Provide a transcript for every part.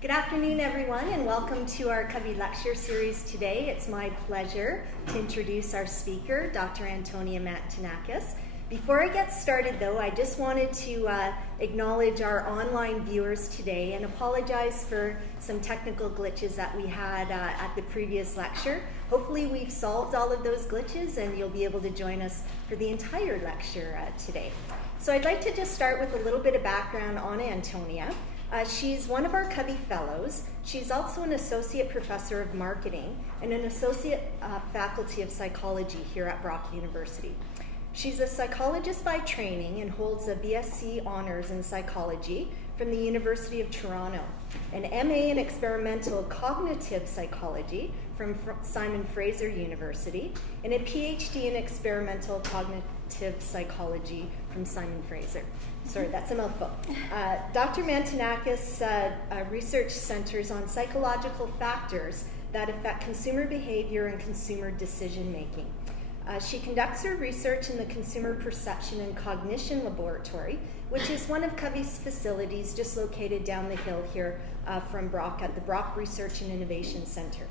Good afternoon, everyone, and welcome to our CCOVI lecture series today. It's my pleasure to introduce our speaker, Dr. Antonia Mantonakis. Before I get started, though, I just wanted to acknowledge our online viewers today and apologize for some technical glitches that we had at the previous lecture. Hopefully we've solved all of those glitches and you'll be able to join us for the entire lecture today. So I'd like to just start with a little bit of background on Antonia. She's one of our CCOVI Fellows. She's also an Associate Professor of Marketing and an Associate Faculty of Psychology here at Brock University. She's a psychologist by training and holds a BSc Honors in Psychology from the University of Toronto, an MA in Experimental Cognitive Psychology from Simon Fraser University, and a PhD in Experimental Cognitive Psychology from Simon Fraser. Sorry, that's a mouthful. Dr. Mantonakis research centers on psychological factors that affect consumer behavior and consumer decision making. She conducts her research in the Consumer Perception and Cognition Laboratory, which is one of CCOVI's facilities just located down the hill here from Brock at the Brock Research and Innovation Center.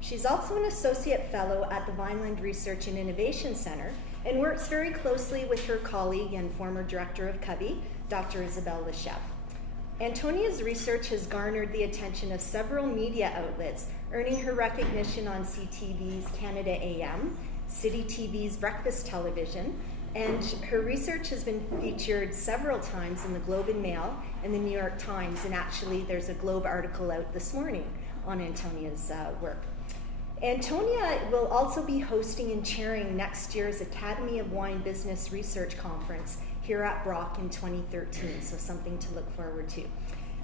She's also an Associate Fellow at the Vineland Research and Innovation Center and works very closely with her colleague and former director of CCOVI, Dr. Isabelle Lechef. Antonia's research has garnered the attention of several media outlets, earning her recognition on CTV's Canada AM, City TV's Breakfast Television, and her research has been featured several times in the Globe and Mail and the New York Times, and actually there's a Globe article out this morning on Antonia's work. Antonia will also be hosting and chairing next year's Academy of Wine Business Research Conference here at Brock in 2013, so something to look forward to.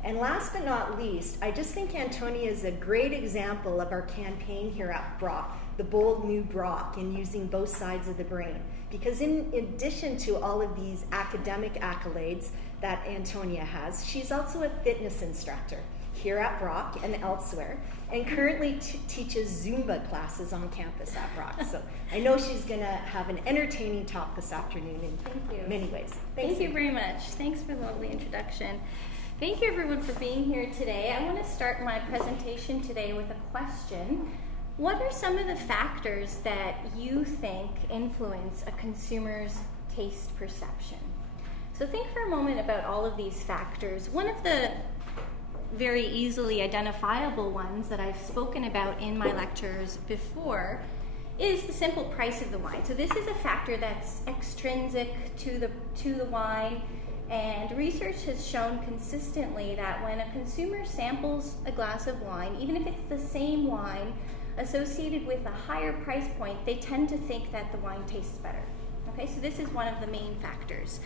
And last but not least, I just think Antonia is a great example of our campaign here at Brock, the Bold New Brock, in using both sides of the brain. Because in addition to all of these academic accolades that Antonia has, she's also a fitness instructor here at Brock and elsewhere, and currently teaches Zumba classes on campus at Brock. So I know she's going to have an entertaining talk this afternoon in many ways. Thank you very much. Thanks for the lovely introduction. Thank you, everyone, for being here today. I want to start my presentation today with a question. What are some of the factors that you think influence a consumer's taste perception? So think for a moment about all of these factors. One of the very easily identifiable ones that I've spoken about in my lectures before is the simple price of the wine. So this is a factor that's extrinsic to the wine, and research has shown consistently that when a consumer samples a glass of wine, even if it's the same wine associated with a higher price point, they tend to think that the wine tastes better. Okay, so this is one of the main factors.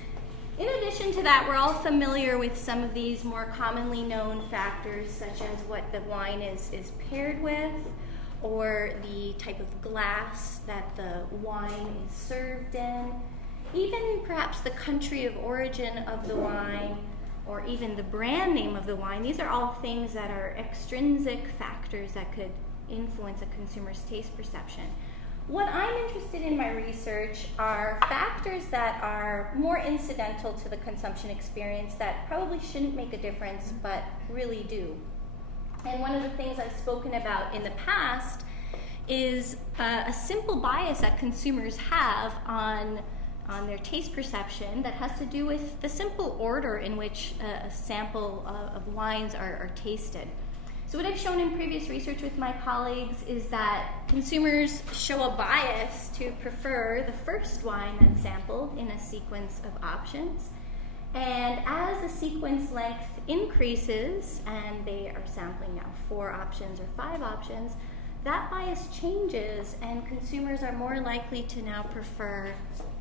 In addition to that, we're all familiar with some of these more commonly known factors, such as what the wine is paired with, or the type of glass that the wine is served in, even perhaps the country of origin of the wine, or even the brand name of the wine. These are all things that are extrinsic factors that could influence a consumer's taste perception. What I'm interested in my research are factors that are more incidental to the consumption experience that probably shouldn't make a difference, but really do. And one of the things I've spoken about in the past is a simple bias that consumers have on their taste perception that has to do with the simple order in which a sample of wines are tasted. So what I've shown in previous research with my colleagues is that consumers show a bias to prefer the first wine that's sampled in a sequence of options. And as the sequence length increases, and they are sampling now 4 options or 5 options, that bias changes and consumers are more likely to now prefer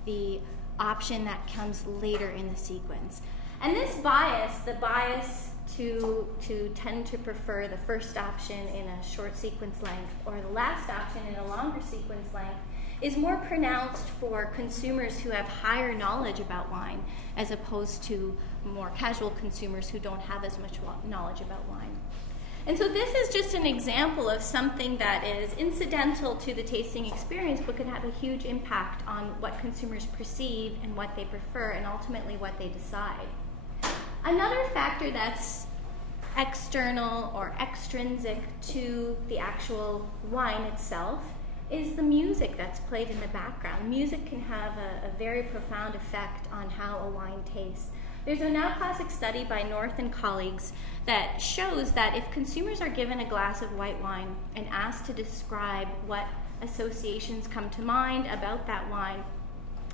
the option that comes later in the sequence. And this bias, the bias to tend to prefer the first option in a short sequence length or the last option in a longer sequence length, is more pronounced for consumers who have higher knowledge about wine as opposed to more casual consumers who don't have as much knowledge about wine. And so this is just an example of something that is incidental to the tasting experience but could have a huge impact on what consumers perceive and what they prefer and ultimately what they decide. Another factor that's external or extrinsic to the actual wine itself is the music that's played in the background. Music can have a very profound effect on how a wine tastes. There's a now classic study by North and colleagues that shows that if consumers are given a glass of white wine and asked to describe what associations come to mind about that wine,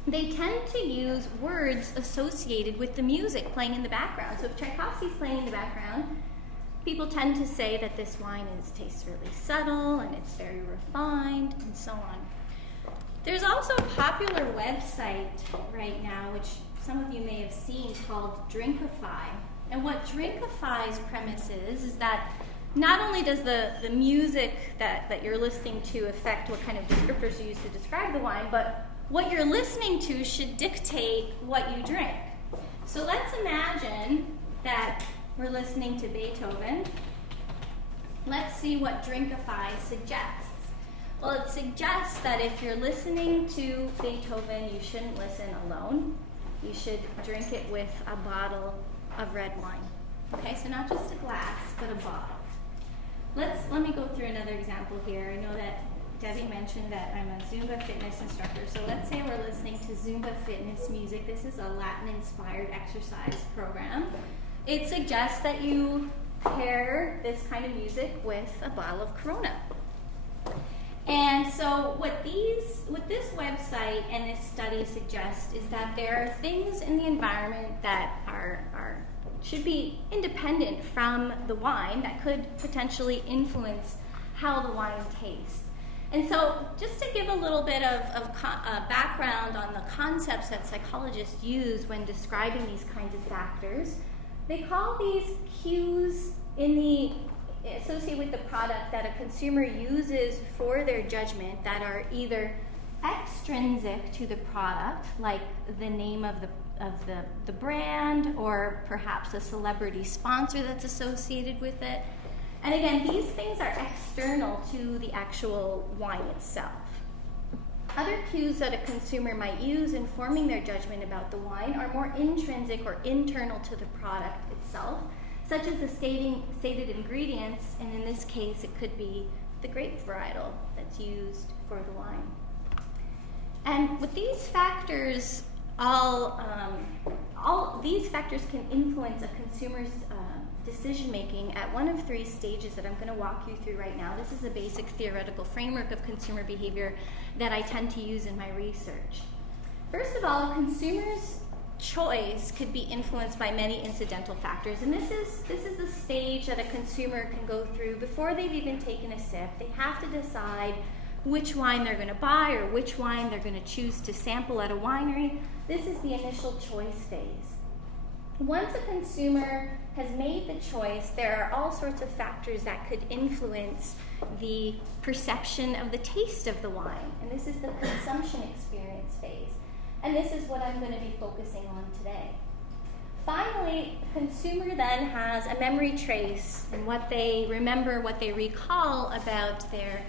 they tend to use words associated with the music playing in the background. So if Tchaikovsky's playing in the background, people tend to say that this wine tastes really subtle and it's very refined and so on. There's also a popular website right now, which some of you may have seen, called Drinkify. And what Drinkify's premise is that not only does the music that you're listening to affect what kind of descriptors you use to describe the wine, but what you're listening to should dictate what you drink. So let's imagine that we're listening to Beethoven. Let's see what Drinkify suggests. Well, it suggests that if you're listening to Beethoven, you shouldn't listen alone. You should drink it with a bottle of red wine. Okay, so not just a glass, but a bottle. Let me go through another example here. I know that Debbie mentioned that I'm a Zumba fitness instructor. So let's say we're listening to Zumba fitness music. This is a Latin-inspired exercise program. It suggests that you pair this kind of music with a bottle of Corona. And so what this website and this study suggest is that there are things in the environment that should be independent from the wine that could potentially influence how the wine tastes. And so just to give a little bit of background on the concepts that psychologists use when describing these kinds of factors, they call these cues associated with the product that a consumer uses for their judgment that are either extrinsic to the product, like the name of the brand, or perhaps a celebrity sponsor that's associated with it. And again, these things are external to the actual wine itself. Other cues that a consumer might use in forming their judgment about the wine are more intrinsic or internal to the product itself, such as the stated ingredients, and in this case, it could be the grape varietal that's used for the wine. And with these factors, all these factors can influence a consumer's decision-making at one of three stages that I'm going to walk you through right now. This is a basic theoretical framework of consumer behavior that I tend to use in my research. First of all, consumers' choice could be influenced by many incidental factors, and this is the stage that a consumer can go through before they've even taken a sip. They have to decide which wine they're going to buy or which wine they're going to choose to sample at a winery. This is the initial choice phase. Once a consumer has made the choice, there are all sorts of factors that could influence the perception of the taste of the wine, and this is the consumption experience phase. And this is what I'm going to be focusing on today. Finally, the consumer then has a memory trace and what they remember, what they recall about their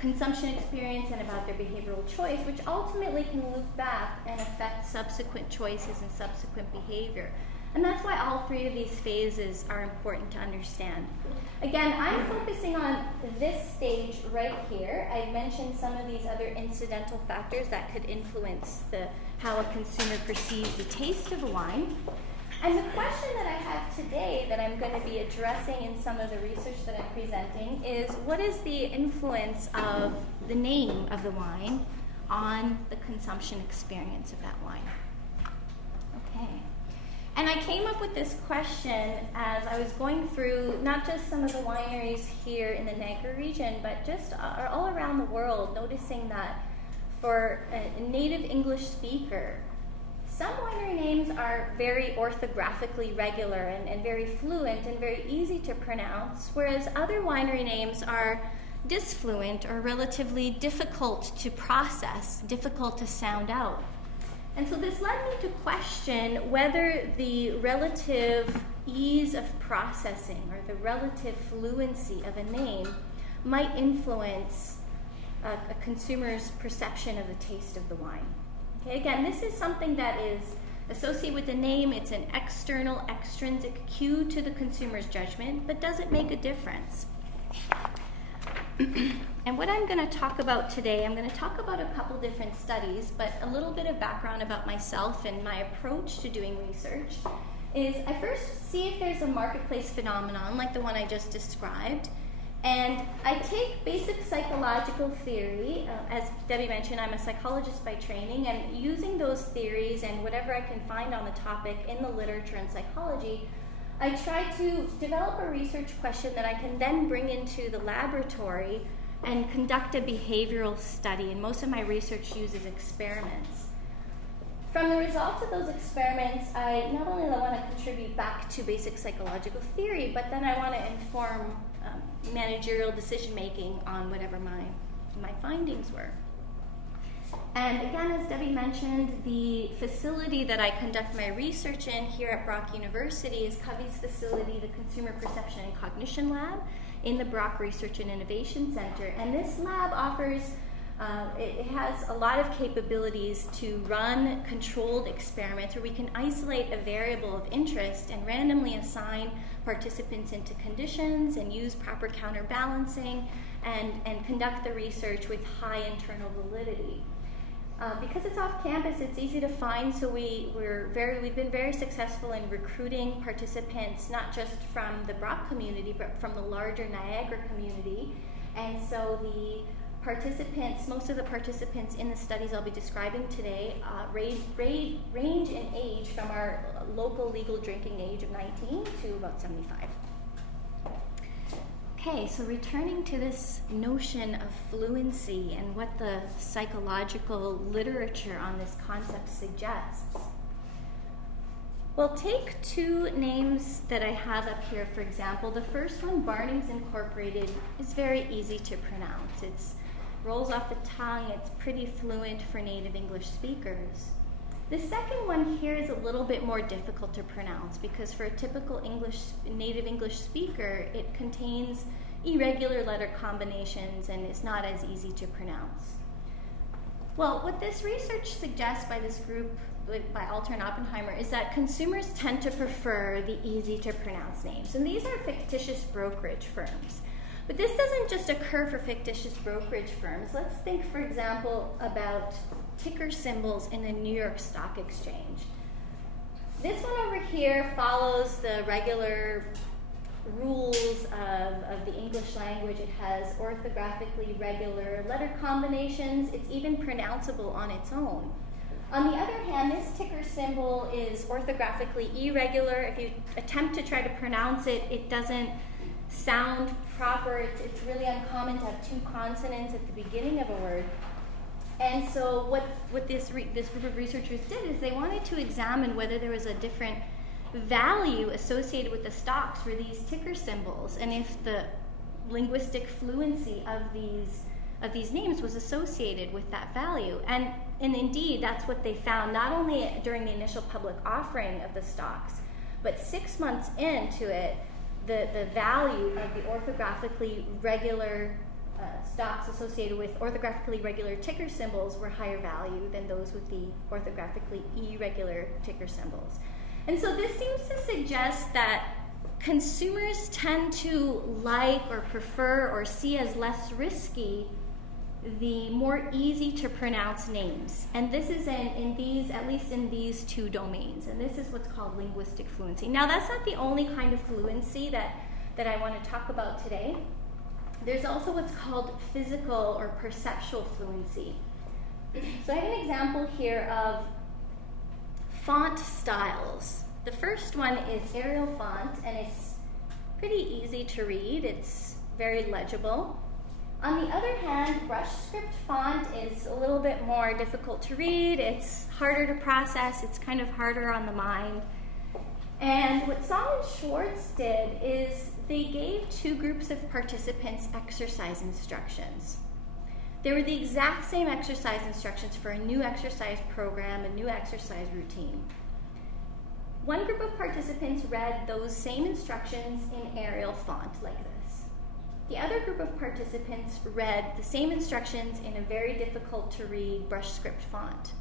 consumption experience and about their behavioral choice, which ultimately can loop back and affect subsequent choices and subsequent behavior. And that's why all three of these phases are important to understand. Again, I'm focusing on this stage right here. I've mentioned some of these other incidental factors that could influence how a consumer perceives the taste of a wine. And the question that I have today that I'm going to be addressing in some of the research that I'm presenting is, what is the influence of the name of the wine on the consumption experience of that wine? Okay. And I came up with this question as I was going through not just some of the wineries here in the Niagara region, but just all around the world, noticing that for a native English speaker, some winery names are very orthographically regular and very fluent and very easy to pronounce, whereas other winery names are disfluent or relatively difficult to process, difficult to sound out. And so this led me to question whether the relative ease of processing or the relative fluency of a name might influence a consumer's perception of the taste of the wine. Okay, again, this is something that is associated with the name. It's an external, extrinsic cue to the consumer's judgment, but does it make a difference? And what I'm going to talk about today, I'm going to talk about a couple different studies, but a little bit of background about myself and my approach to doing research is I first see if there's a marketplace phenomenon like the one I just described, and I take basic psychological theory. As Debbie mentioned, I'm a psychologist by training, and using those theories and whatever I can find on the topic in the literature and psychology, I try to develop a research question that I can then bring into the laboratory and conduct a behavioral study, and most of my research uses experiments. From the results of those experiments, I not only want to contribute back to basic psychological theory, but then I want to inform managerial decision-making on whatever my findings were. And again, as Debbie mentioned, the facility that I conduct my research in here at Brock University is CCOVI's facility, the Consumer Perception and Cognition Lab, in the Brock Research and Innovation Center. And this lab offers, it has a lot of capabilities to run controlled experiments where we can isolate a variable of interest and randomly assign participants into conditions and use proper counterbalancing and conduct the research with high internal validity. Because it's off campus, it's easy to find, so we've been very successful in recruiting participants, not just from the Brock community, but from the larger Niagara community. And so the participants, most of the participants in the studies I'll be describing today range in age from our local legal drinking age of 19 to about 75. Okay, so returning to this notion of fluency and what the psychological literature on this concept suggests. Well, take two names that I have up here, for example. The first one, Barnings Incorporated, is very easy to pronounce. It rolls off the tongue, it's pretty fluent for native English speakers. The second one here is a little bit more difficult to pronounce because for a typical native English speaker, it contains irregular letter combinations and is not as easy to pronounce. Well, what this research suggests by this group, by Alter and Oppenheimer, is that consumers tend to prefer the easy to pronounce names. And these are fictitious brokerage firms. But this doesn't just occur for fictitious brokerage firms. Let's think, for example, about ticker symbols in the New York Stock Exchange. This one over here follows the regular rules of the English language. It has orthographically regular letter combinations. It's even pronounceable on its own. On the other hand, this ticker symbol is orthographically irregular. If you attempt to try to pronounce it, it doesn't sound proper. It's really uncommon to have two consonants at the beginning of a word. And so what this group of researchers did is they wanted to examine whether there was a different value associated with the stocks for these ticker symbols, and if the linguistic fluency of these names was associated with that value. And indeed, that's what they found, not only during the initial public offering of the stocks, but 6 months into it, the value of the orthographically regular stocks associated with orthographically regular ticker symbols were higher value than those with the orthographically irregular ticker symbols. And so this seems to suggest that consumers tend to like or prefer or see as less risky the more easy to pronounce names. And this is in these, at least in these two domains. And this is what's called linguistic fluency. Now, that's not the only kind of fluency that I want to talk about today. There's also what's called physical or perceptual fluency. So I have an example here of font styles. The first one is Arial font, and it's pretty easy to read. It's very legible. On the other hand, brush script font is a little bit more difficult to read. It's harder to process. It's kind of harder on the mind. And what Saul and Schwartz did is they gave two groups of participants exercise instructions. They were the exact same exercise instructions for a new exercise program, a new exercise routine. One group of participants read those same instructions in Arial font like this. The other group of participants read the same instructions in a very difficult to read brush script font.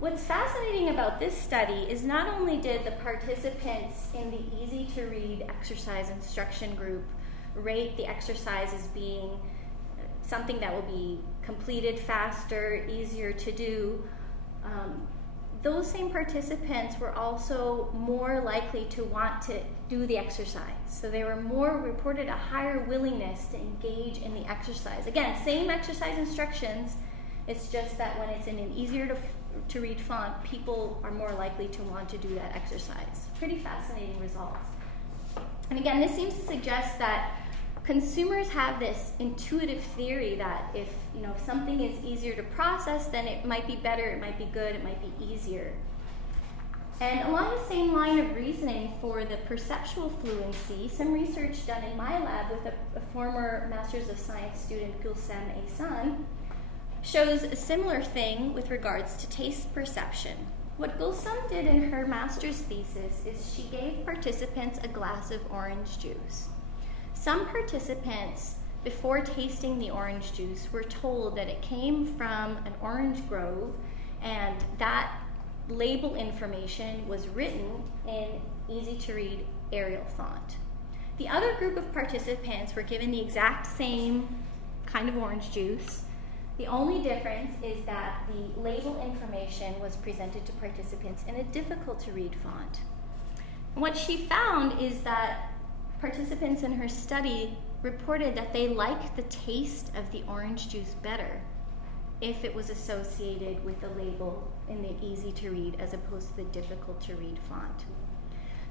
What's fascinating about this study is not only did the participants in the easy-to-read exercise instruction group rate the exercise as being something that will be completed faster, easier to do, those same participants were also more likely to want to do the exercise. So they reported a higher willingness to engage in the exercise. Again, same exercise instructions, it's just that when it's in an easier to read font, people are more likely to want to do that exercise. Pretty fascinating results. And again, this seems to suggest that consumers have this intuitive theory that if something is easier to process, then it might be better, it might be good, it might be easier. And along the same line of reasoning for the perceptual fluency, some research done in my lab with a former Masters of Science student, Gulsem Ehsan, shows a similar thing with regards to taste perception. What Gulsem did in her master's thesis is she gave participants a glass of orange juice. Some participants, before tasting the orange juice, were told that it came from an orange grove, and that label information was written in easy-to-read Arial font. The other group of participants were given the exact same kind of orange juice. The only difference is that the label information was presented to participants in a difficult-to-read font. And what she found is that participants in her study reported that they liked the taste of the orange juice better if it was associated with the label in the easy-to-read as opposed to the difficult-to-read font.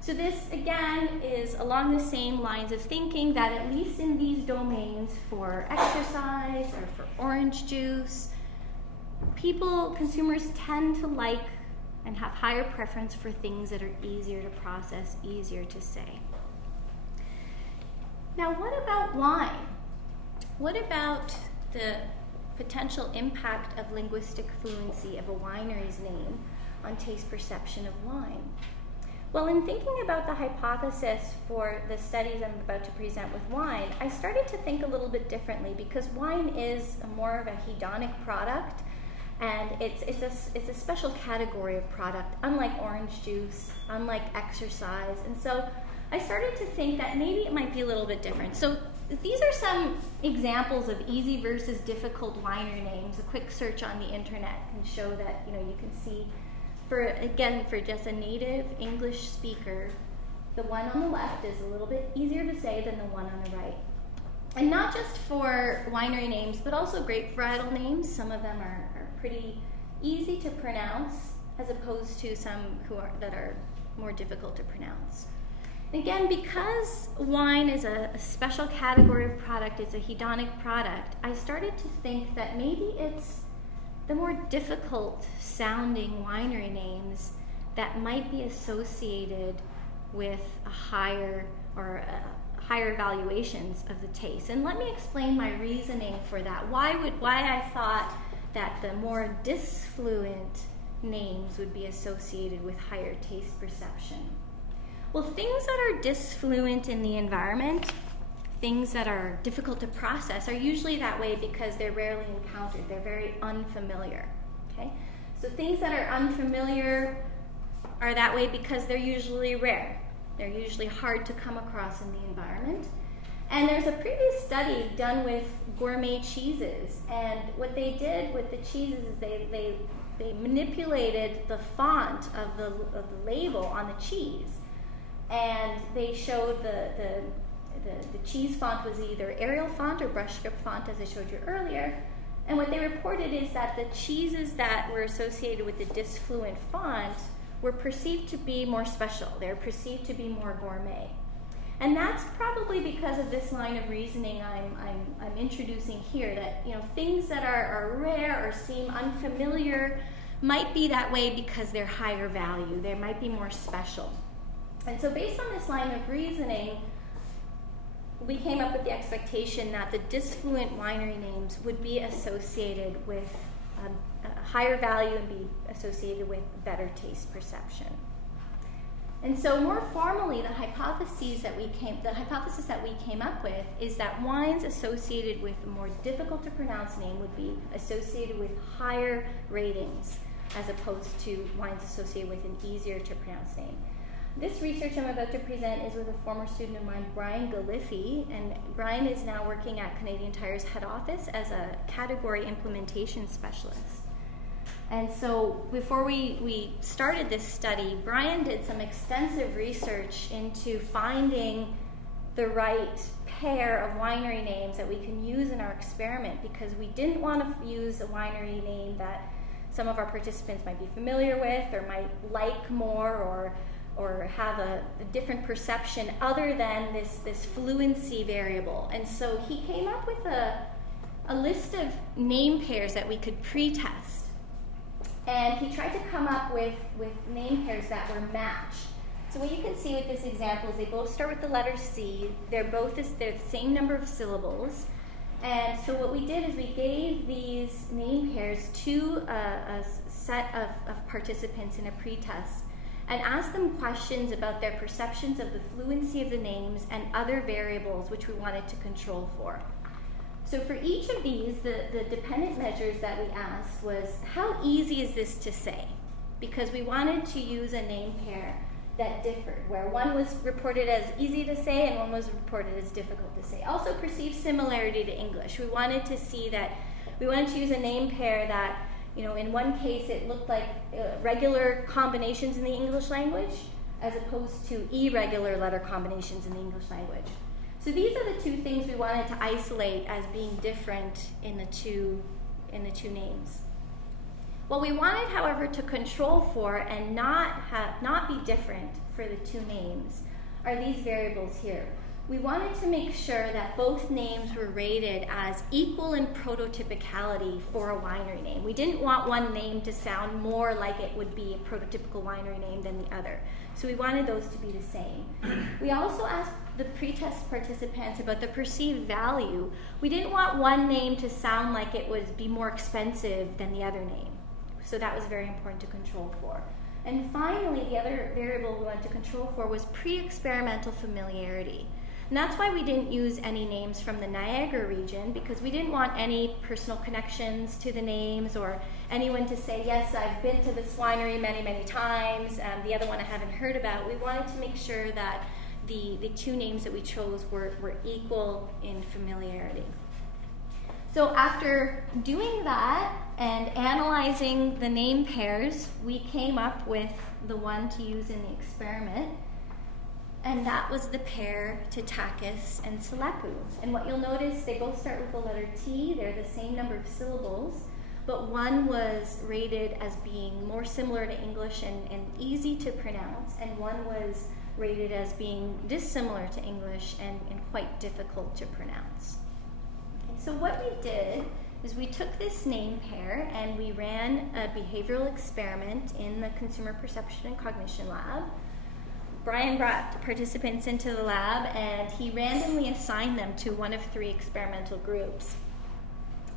So this, again, is along the same lines of thinking that at least in these domains for exercise or for orange juice, consumers tend to like and have higher preference for things that are easier to process, easier to say. Now, what about wine? What about the potential impact of linguistic fluency of a winery's name on taste perception of wine? Well, in thinking about the hypothesis for the studies I'm about to present with wine, I started to think a little bit differently because wine is more of a hedonic product, and it's a special category of product, unlike orange juice, unlike exercise. And so I started to think that maybe it might be a little bit different. So these are some examples of easy versus difficult winery names. A quick search on the internet can show that you can see, for just a native English speaker, the one on the left is a little bit easier to say than the one on the right. And not just for winery names, but also grape varietal names. Some of them are pretty easy to pronounce as opposed to some that are more difficult to pronounce. Again, because wine is a special category of product, it's a hedonic product, I started to think that maybe it's the more difficult sounding winery names that might be associated with higher evaluations of the taste. And let me explain my reasoning for that. Why I thought that the more disfluent names would be associated with higher taste perception. Well, things that are disfluent in the environment, things that are difficult to process, are usually that way because they're rarely encountered. They're very unfamiliar. Okay? So things that are unfamiliar are that way because they're usually rare. They're usually hard to come across in the environment. And there's a previous study done with gourmet cheeses, and what they did with the cheeses is they manipulated the font of the label on the cheese. And they showed the cheese font was either Arial font or brushscript font, as I showed you earlier. And what they reported is that the cheeses that were associated with the disfluent font were perceived to be more special. They were perceived to be more gourmet. And that's probably because of this line of reasoning I'm introducing here, that things that are rare or seem unfamiliar might be that way because they're higher value. They might be more special. And so based on this line of reasoning, we came up with the expectation that the disfluent winery names would be associated with a higher value and be associated with better taste perception. And so more formally, the hypothesis that we came up with is that wines associated with a more difficult to pronounce name would be associated with higher ratings as opposed to wines associated with an easier to pronounce name. This research I'm about to present is with a former student of mine, Brian Galiffi, and Brian is now working at Canadian Tire's head office as a category implementation specialist. And so before we started this study, Brian did some extensive research into finding the right pair of winery names that we can use in our experiment, because we didn't want to use a winery name that some of our participants might be familiar with or might like more, or have a different perception other than this fluency variable. And so he came up with a list of name pairs that we could pre-test. And he tried to come up with name pairs that were matched. So what you can see with this example is they both start with the letter C. They're the same number of syllables. And so what we did is we gave these name pairs to a set of participants in a pre-test and asked them questions about their perceptions of the fluency of the names and other variables which we wanted to control for. So for each of these, the dependent measures that we asked was, how easy is this to say? Because we wanted to use a name pair that differed, where one was reported as easy to say and one was reported as difficult to say. Also perceived similarity to English. We wanted to use a name pair that, in one case it looked like regular combinations in the English language as opposed to irregular letter combinations in the English language. So these are the two things we wanted to isolate as being different in the two names. What we wanted, however, to control for and not be different for the two names are these variables here. We wanted to make sure that both names were rated as equal in prototypicality for a winery name. We didn't want one name to sound more like it would be a prototypical winery name than the other. So we wanted those to be the same. We also asked the pretest participants about the perceived value. We didn't want one name to sound like it would be more expensive than the other name. So that was very important to control for. And finally, the other variable we wanted to control for was pre-experimental familiarity. And that's why we didn't use any names from the Niagara region, because we didn't want any personal connections to the names or anyone to say, yes, I've been to this winery many, many times, the other one I haven't heard about. We wanted to make sure that the two names that we chose were equal in familiarity. So after doing that and analyzing the name pairs, we came up with the one to use in the experiment. And that was the pair Takis and Salepu. And what you'll notice, they both start with the letter T. They're the same number of syllables, but one was rated as being more similar to English and easy to pronounce, and one was rated as being dissimilar to English and quite difficult to pronounce. Okay, so what we did is we took this name pair and we ran a behavioral experiment in the Consumer Perception and Cognition Lab. Brian brought the participants into the lab and he randomly assigned them to one of three experimental groups.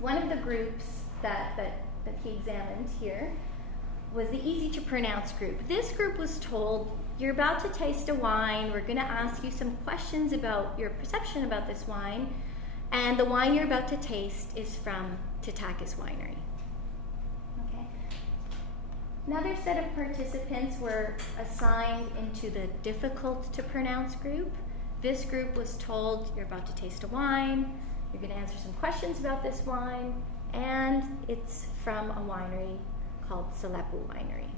One of the groups that he examined here was the easy to pronounce group. This group was told, you're about to taste a wine, we're going to ask you some questions about your perception about this wine, and the wine you're about to taste is from Takis Winery. Another set of participants were assigned into the difficult to pronounce group. This group was told, you're about to taste a wine, you're going to answer some questions about this wine, and it's from a winery called Salepu Winery.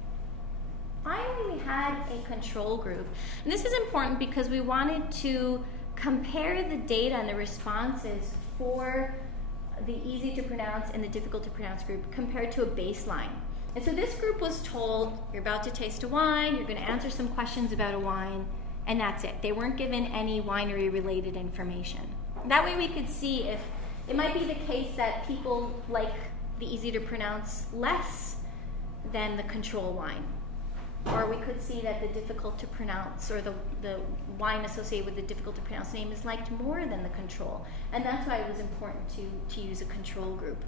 Finally, we had a control group. And this is important because we wanted to compare the data and the responses for the easy to pronounce and the difficult to pronounce group compared to a baseline. And so this group was told, you're about to taste a wine, you're going to answer some questions about a wine, and that's it. They weren't given any winery-related information. That way we could see if it might be the case that people like the easy to pronounce less than the control wine. Or we could see that the difficult to pronounce or the wine associated with the difficult to pronounce name is liked more than the control. And that's why it was important to use a control group.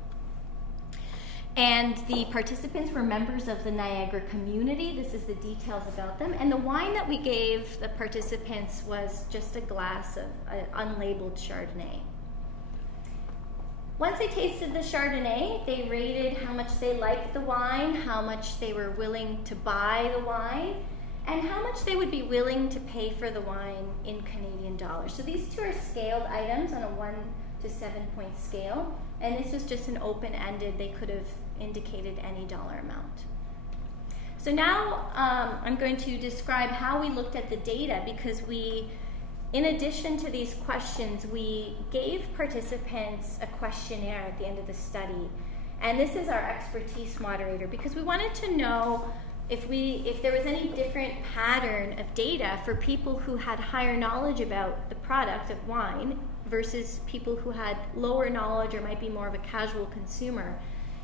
And the participants were members of the Niagara community. This is the details about them. And the wine that we gave the participants was just a glass of unlabeled Chardonnay. Once they tasted the Chardonnay, they rated how much they liked the wine, how much they were willing to buy the wine, and how much they would be willing to pay for the wine in Canadian dollars. So these two are scaled items on a 1 to 7 point scale, and this was just an open-ended, they could have indicated any dollar amount. So now I'm going to describe how we looked at the data, because in addition to these questions, we gave participants a questionnaire at the end of the study. And this is our expertise moderator, because we wanted to know if there was any different pattern of data for people who had higher knowledge about the product of wine versus people who had lower knowledge or might be more of a casual consumer.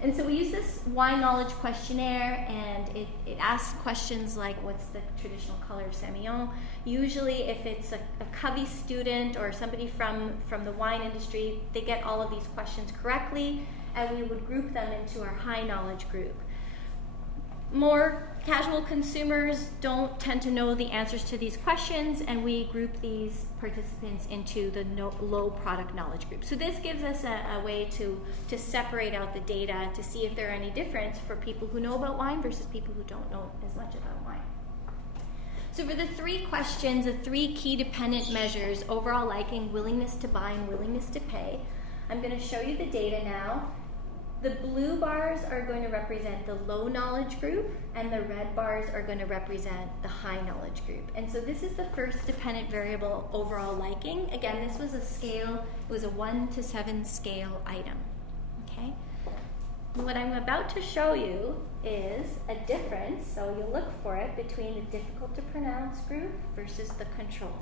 And so we use this wine knowledge questionnaire, and it asks questions like, what's the traditional color of Semillon? Usually if it's a CCOVI student or somebody from the wine industry, they get all of these questions correctly, and we would group them into our high knowledge group. More casual consumers don't tend to know the answers to these questions, and we group these participants into the low product knowledge group. So this gives us a way to separate out the data to see if there are any difference for people who know about wine versus people who don't know as much about wine. So for the 3 questions, the 3 key dependent measures, overall liking, willingness to buy, and willingness to pay, I'm going to show you the data now. The blue bars are going to represent the low knowledge group, and the red bars are going to represent the high knowledge group. And so this is the first dependent variable, overall liking. Again, this was a scale, it was a 1 to 7 scale item. Okay? What I'm about to show you is a difference, so you'll look for it, between the difficult to pronounce group versus the control.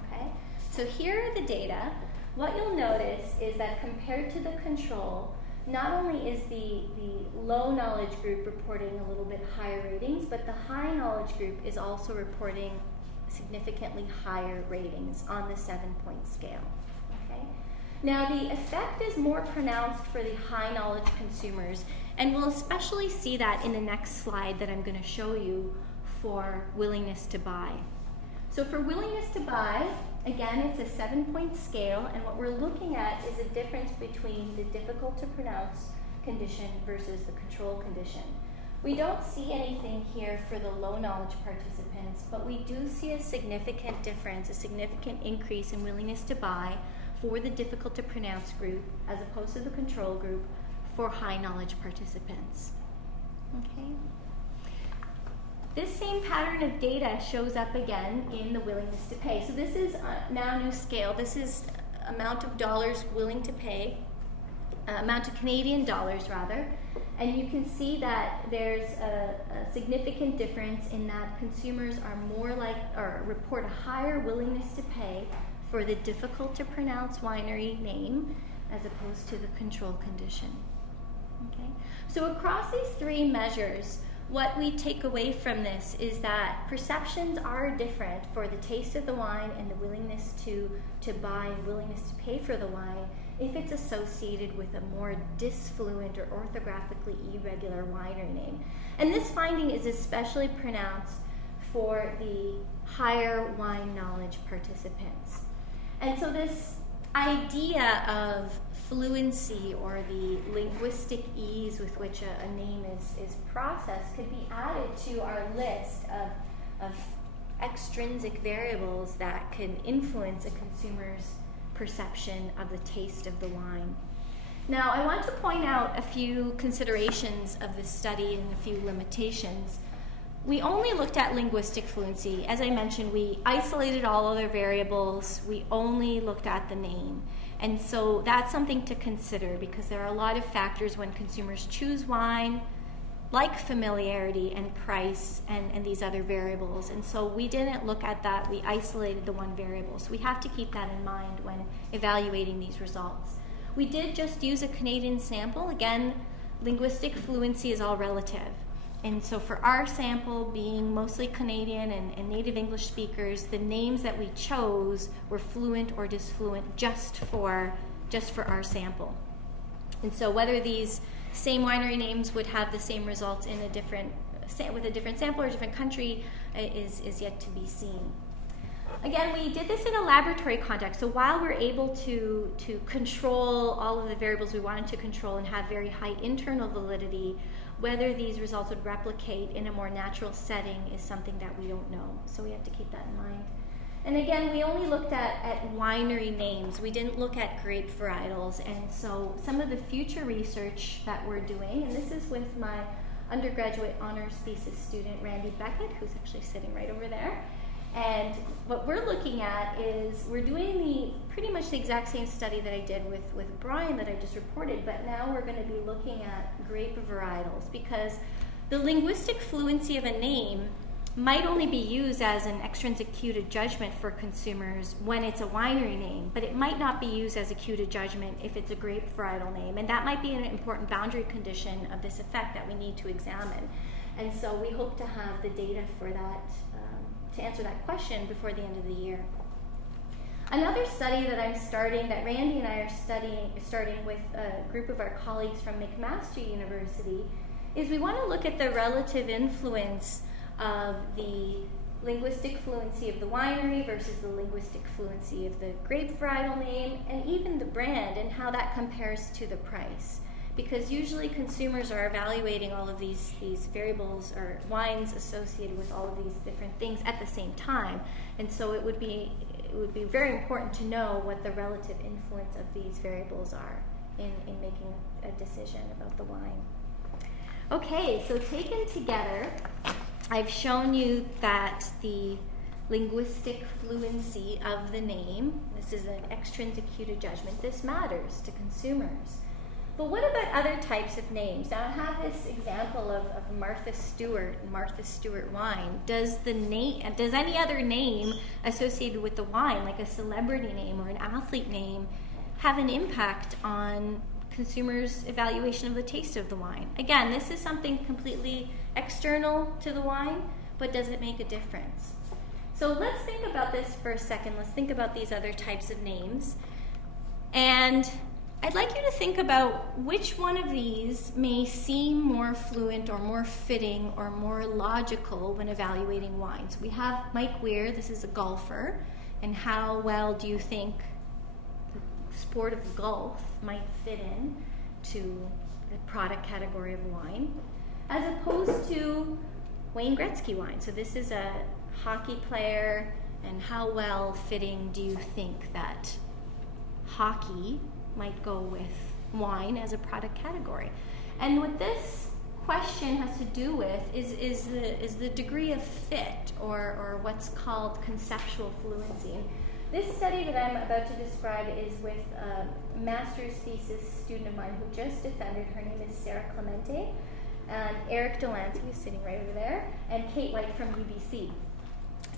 Okay? So here are the data. What you'll notice is that compared to the control, not only is the low knowledge group reporting a little bit higher ratings, but the high knowledge group is also reporting significantly higher ratings on the 7-point scale. Okay? Now the effect is more pronounced for the high knowledge consumers, and we'll especially see that in the next slide that I'm going to show you for willingness to buy. So for willingness to buy, again, it's a 7-point scale, and what we're looking at is a difference between the difficult to pronounce condition versus the control condition. We don't see anything here for the low knowledge participants, but we do see a significant difference, a significant increase in willingness to buy for the difficult to pronounce group as opposed to the control group for high knowledge participants. Okay. This same pattern of data shows up again in the willingness to pay. So this is now a new scale. This is amount of dollars willing to pay, amount of Canadian dollars rather. And you can see that there's a significant difference in that consumers are more or report a higher willingness to pay for the difficult to pronounce winery name as opposed to the control condition. Okay? So across these 3 measures, what we take away from this is that perceptions are different for the taste of the wine and the willingness to buy and willingness to pay for the wine if it's associated with a more disfluent or orthographically irregular winery name. And this finding is especially pronounced for the higher wine knowledge participants. And so this idea of fluency or the linguistic ease with which a name is processed could be added to our list of extrinsic variables that can influence a consumer's perception of the taste of the wine. Now, I want to point out a few considerations of this study and a few limitations. We only looked at linguistic fluency. As I mentioned, we isolated all other variables. We only looked at the name. And so that's something to consider, because there are a lot of factors when consumers choose wine, like familiarity and price and these other variables. And so we didn't look at that. We isolated the one variable. So we have to keep that in mind when evaluating these results. We did just use a Canadian sample. Again, linguistic fluency is all relative. And so for our sample, being mostly Canadian and native English speakers, the names that we chose were fluent or disfluent just for our sample. And so whether these same winery names would have the same results with a different sample or a different country is yet to be seen. Again, we did this in a laboratory context, so while we're able to control all of the variables we wanted to control and have very high internal validity, whether these results would replicate in a more natural setting is something that we don't know. So we have to keep that in mind. And again, we only looked at winery names. We didn't look at grape varietals. And so some of the future research that we're doing, and this is with my undergraduate honors thesis student, Randy Beckett, who's actually sitting right over there. And what we're looking at is we're doing pretty much the exact same study that I did with Brian that I just reported, but now we're going to be looking at grape varietals, because the linguistic fluency of a name might only be used as an extrinsic cue to judgment for consumers when it's a winery name, but it might not be used as a cue to judgment if it's a grape varietal name. And that might be an important boundary condition of this effect that we need to examine. And so we hope to have the data for that, to answer that question before the end of the year. Another study that I'm starting, that Randy and I are starting with a group of our colleagues from McMaster University, is we want to look at the relative influence of the linguistic fluency of the winery versus the linguistic fluency of the grape varietal name, and even the brand, and how that compares to the price. Because usually consumers are evaluating all of these variables or wines associated with all of these different things at the same time. And so it would be very important to know what the relative influence of these variables are in making a decision about the wine. Okay, so taken together, I've shown you that the linguistic fluency of the name, this is an extrinsic cue to judgment, this matters to consumers. But what about other types of names? Now I have this example of Martha Stewart and Martha Stewart wine. Does any other name associated with the wine, like a celebrity name or an athlete name, have an impact on consumers' evaluation of the taste of the wine? Again, this is something completely external to the wine, but does it make a difference? So let's think about this for a second. Let's think about these other types of names. And I'd like you to think about which one of these may seem more fluent or more fitting or more logical when evaluating wines. We have Mike Weir, this is a golfer, and how well do you think the sport of golf might fit in to the product category of wine, as opposed to Wayne Gretzky wine. So this is a hockey player, and how well fitting do you think that hockey might go with wine as a product category? And what this question has to do with is the degree of fit, or what's called conceptual fluency. And this study that I'm about to describe is with a master's thesis student of mine who just defended. Her name is Sarah Clemente, and Eric Delancey, who's sitting right over there, and Kate White from UBC.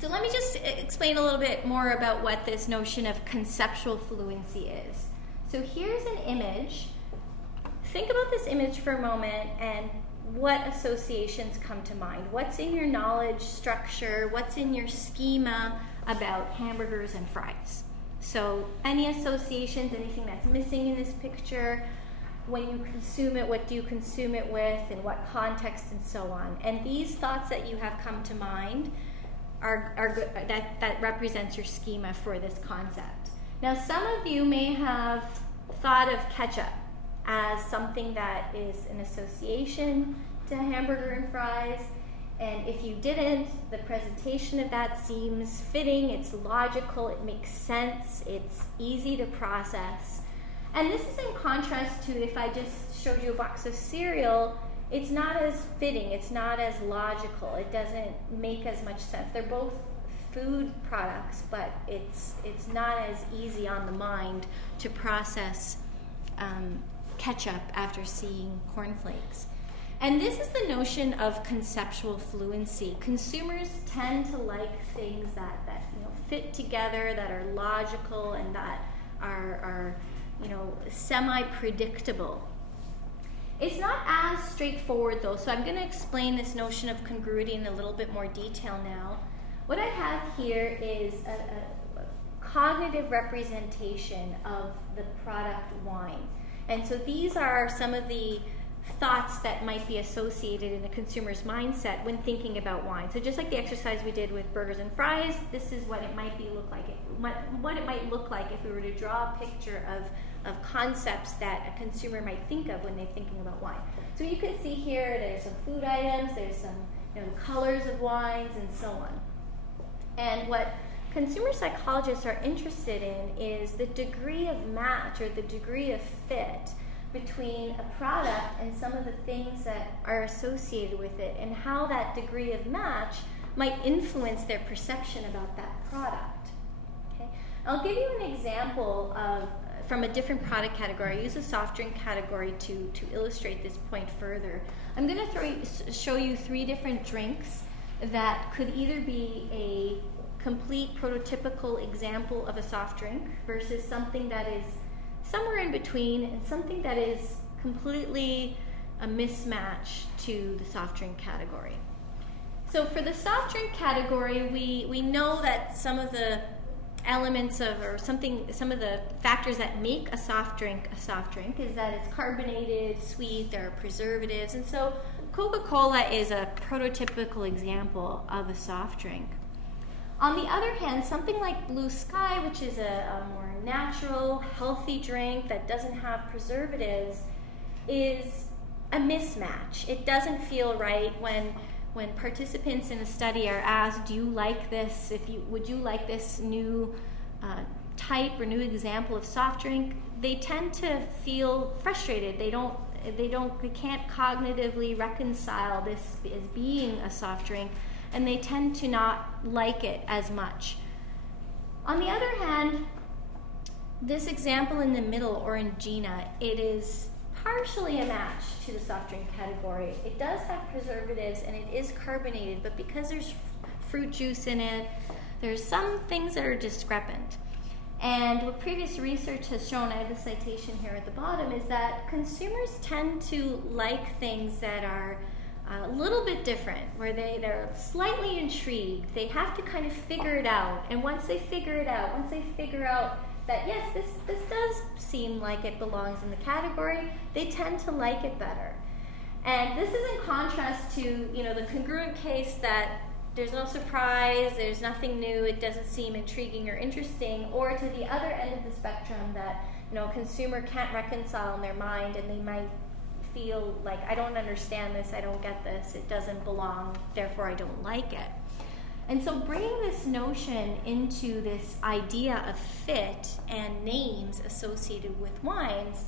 So let me just explain a little bit more about what this notion of conceptual fluency is. So here's an image. Think about this image for a moment and what associations come to mind. What's in your knowledge structure? What's in your schema about hamburgers and fries? So any associations, anything that's missing in this picture? When you consume it, what do you consume it with, in what context, and so on? And these thoughts that you have come to mind are good, that represents your schema for this concept. Now, some of you may have thought of ketchup as something that is an association to hamburger and fries, and if you didn't, the presentation of that seems fitting, it's logical, it makes sense, it's easy to process. And this is in contrast to if I just showed you a box of cereal, it's not as fitting, it's not as logical, it doesn't make as much sense. They're both food products, but it's not as easy on the mind to process ketchup after seeing cornflakes. And this is the notion of conceptual fluency. Consumers tend to like things that fit together, that are logical, and that are semi-predictable. It's not as straightforward though, so I'm going to explain this notion of congruity in a little bit more detail now. What I have here is a cognitive representation of the product wine. And so these are some of the thoughts that might be associated in a consumer's mindset when thinking about wine. So just like the exercise we did with burgers and fries, this is what it might look like. What it might look like if we were to draw a picture of concepts that a consumer might think of when they're thinking about wine. So you can see here, there's some food items, there's some colors of wines, and so on. And what consumer psychologists are interested in is the degree of match or the degree of fit between a product and some of the things that are associated with it, and how that degree of match might influence their perception about that product. Okay? I'll give you an example from a different product category. I use a soft drink category to illustrate this point further. I'm going to show you 3 different drinks that could either be a complete prototypical example of a soft drink versus something that is somewhere in between, and something that is completely a mismatch to the soft drink category. So for the soft drink category, we know that some of the elements of, or some of the factors that make a soft drink is that it's carbonated, sweet, there are preservatives, and so Coca-Cola is a prototypical example of a soft drink. On the other hand, something like Blue Sky, which is a more natural, healthy drink that doesn't have preservatives, is a mismatch. It doesn't feel right when participants in a study are asked, do you like this? Would you like this new type or new example of soft drink? They tend to feel frustrated. They can't cognitively reconcile this as being a soft drink, and they tend to not like it as much. On the other hand, this example in the middle, Orangina, it is partially a match to the soft drink category. It does have preservatives and it is carbonated, but because there's fruit juice in it, there's some things that are discrepant. And what previous research has shown, I have the citation here at the bottom, is that consumers tend to like things that are a little bit different, where they're slightly intrigued. They have to kind of figure it out. And once they figure out that yes, this does seem like it belongs in the category, they tend to like it better. And this is in contrast to the congruent case that there's no surprise, there's nothing new, it doesn't seem intriguing or interesting, or to the other end of the spectrum that a consumer can't reconcile in their mind, and they might feel like, I don't understand this, I don't get this, it doesn't belong, therefore I don't like it. And so bringing this notion into this idea of fit and names associated with wines,